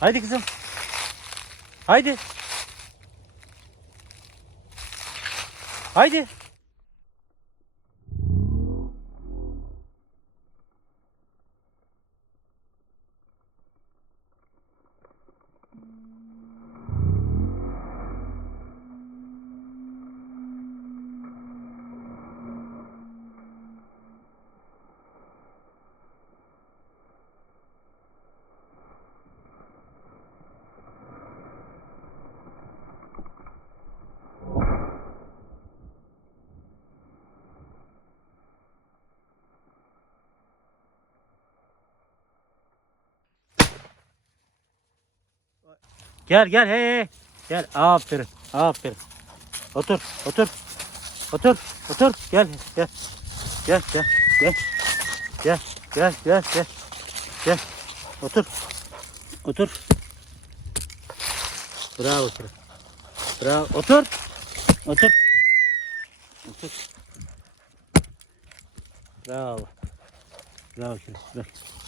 Haydi kızım. Haydi. Haydi. Gel gel hey. Gel aferin aferin. Otur otur. Otur otur gel gel. Gel gel gel. Gel gel gel gel. Gel. Otur. Otur. Bravo otur. Bravo otur. Otur. Otur. Bravo. Bravo. Bravo.